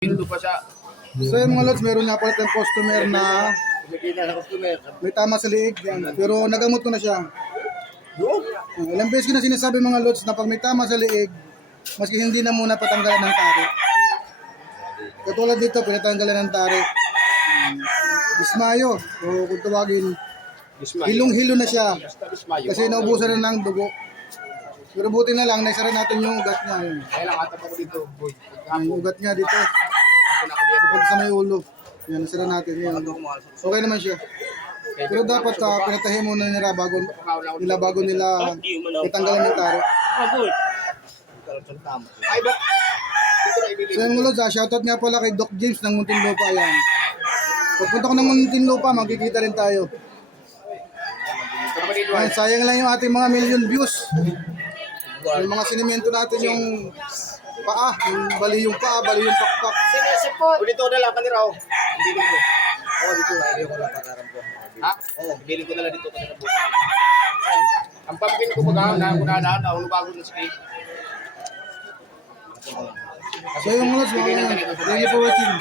Pinto pa siya. So yung mga lods, meron nga pala tayong customer na Kumikita sa customer. may tama sa liig. Yan. Pero nagamot ko na siya. Ilang beses ko na sinasabi mga lods na pag may tama sa liig, maski hindi na muna patanggalan ng tari. Katulad dito, pinatanggalan ng tari. Dismayo. O kung tawagin, hilong-hilo na siya. Kasi naubusan na ng dugo. Pero buti na lang, naisara natin yung ugat niya. Yun. Kaya lang atap ako dito, boy. Yung ugat niya dito. Hapon ako dito. Kapag sa may ulo. Yan, nasara natin. Yan. Okay naman siya. Pero dapat pinatahin muna nila bago nila itanggalan ng tari. Ay ba? Dito na ibili. So yung mulod, shoutout nga pala kay Doc James ng Muntinlupa. Ayan. Pagpunta ko ng Muntinlupa, magkikita rin tayo. Ayan, sayang lang yung ating mga million views. Yung mga sinimento natin yung paa, bali yung pakpak. Sinisipot. O dito na lang kanira oh. Ibili ko. Oo, dito na. Ibili ko lang panaram ko. Ha? Oo, ibili ko na lang dito kanira boss. Ang pumpkin ko baga na kunadaan na bago na sige. So yung mulod, thank you for watching.